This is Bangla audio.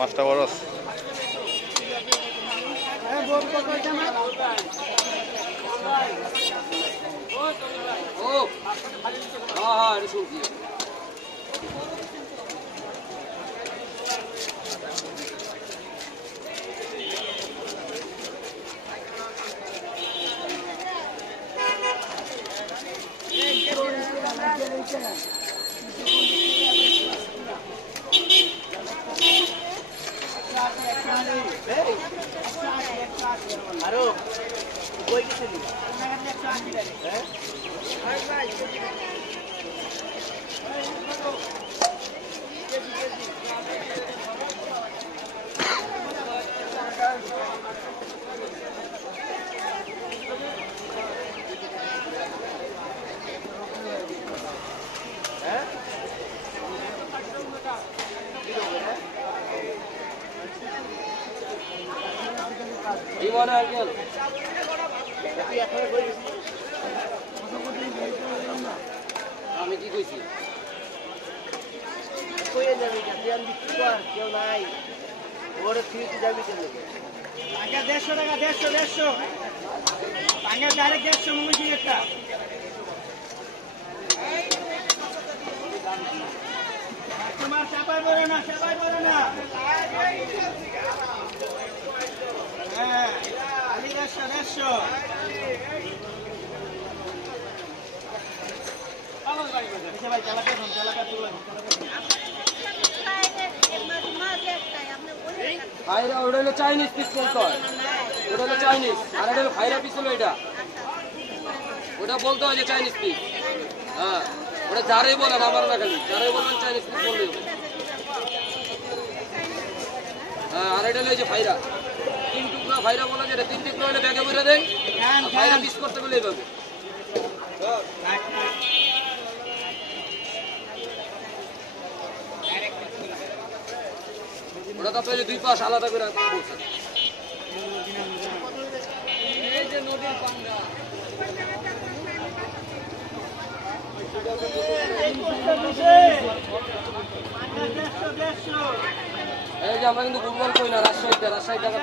মাছটা বড় আছে। আরো কই গেছিলি? আমি কি কইছি কইয়ে যাবি কেন বিক্রি কর কেউ নাই ওরে ফিরতে যাবি কেন টাকা 150 টাকা 150 টাকা ডাইরেক্ট 150 মুখি একটা তোমার চাপাই পড়ে না হ্যাঁ আমি 150 ভাই চালাকা ভাইরা ওটা হলো চাইনিজ পিস বলতে হয় ওটা হলো চাইনিজ আর এটা হলো ভাইরা পিস হলো এটা ওটা বলতে হয় যে চাইনিজ পিস হ্যাঁ ওটা যারাই বলেন আমার না খালি যারাই বলবেন চাইনিজ পিস বললে হ্যাঁ আর এটা হলো এই যে ভাইরা 3 টুকরা ভাইরা বলা যায় 3 টুকরা হলে ব্যাগে ভরে দেয় ভাইরা পিস করতে বলে এইভাবে ওটা তো পেলে 2 পাশ আলাদা করে বলছেন এই যে নদীর পাঙ্গা এই যে আমরা কিন্তু ফুটবল কই না রাজশাহীতে টাকা